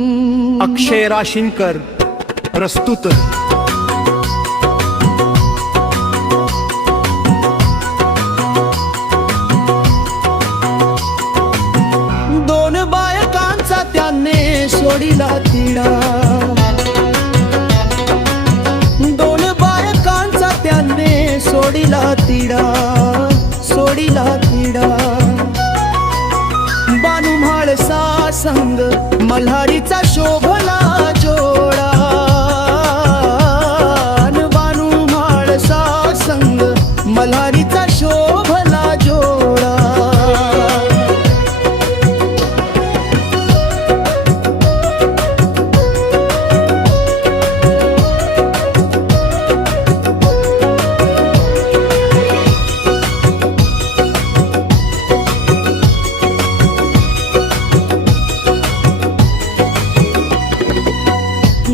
अक्षय राशीनकर प्रस्तुत। दोन बायकांचा त्याने सोडिला तिडा, दोन बायकांचा त्याने सोडिला तिडा, सोडिला तिडा। बानू म्हाळसा संग मल्हारीचा शोभला जोडा, बानू म्हाळसा संग मल्हारीचा शोभला जोडा।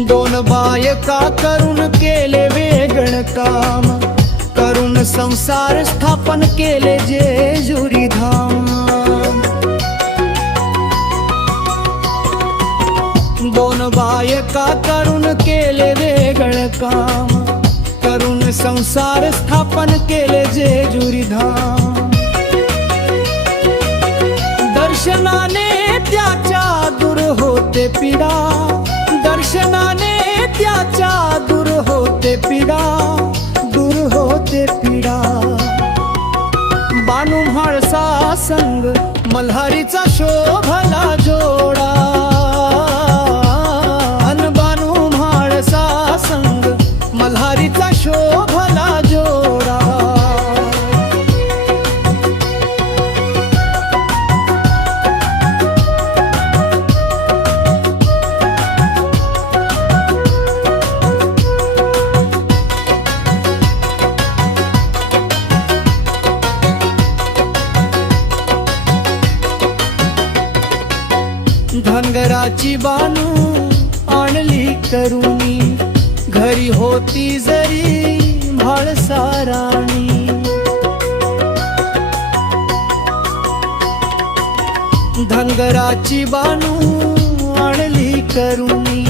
दोन बायका करून केले वेगळ काम, करून संसार स्थापन केले जेजुरी धाम। दोन बायका करून केले वेगळ काम, करून संसार स्थापन केले जेजुरी धाम। दर्शनाने त्याच्या दूर होते पीडा, दर्शनाने त्याच्या दूर होते पीडा, दूर होते पीडा। बानू म्हाळसा संग मल्हारीचा शोभला जोडा, बानू म्हाळसा संग मल्हारीचा शोभला जोडा। धनगराची बानू आणली करुणी, घरी होती जरी म्हाळसा राणी। धनगराची बानू आणली करुणी,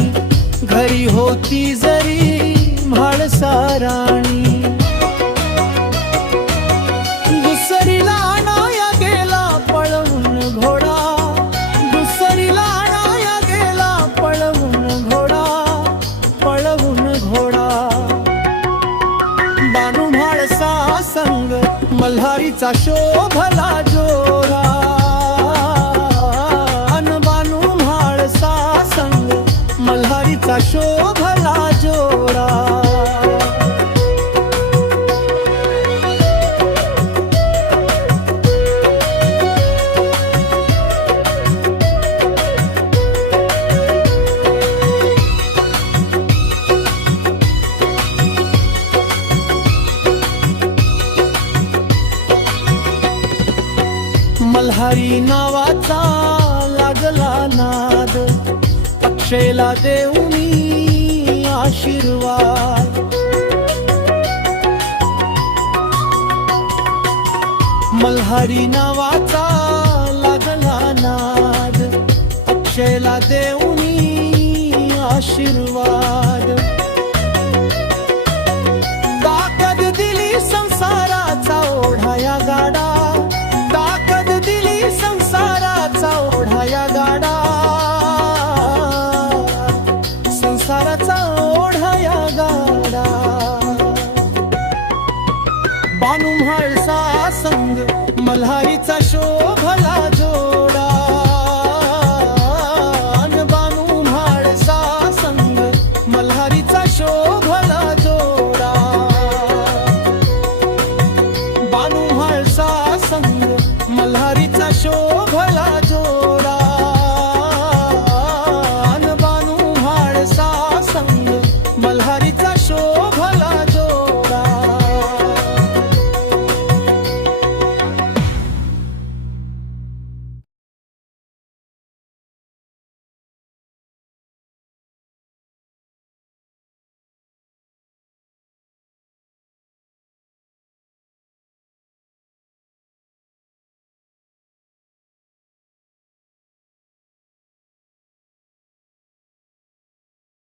घरी होती जरी म्हाळसा राणी। दुसरीला आणाया गेला पळवून घोडा, दुसरीला आणाया गेला पळवून घोडा, पळवून घोडा। बानू म्हाळसा संग मल्हारीचा शोभला जोरा, बानू म्हाळसा संग मल्हारीचा शोभला जोरा। मल्हारी नावाचा लागला नाद, अक्षयला देऊ मी आशीर्वाद। मल्हारी नावाचा लागला नाद, अक्षयला देऊ मी आशीर्वाद।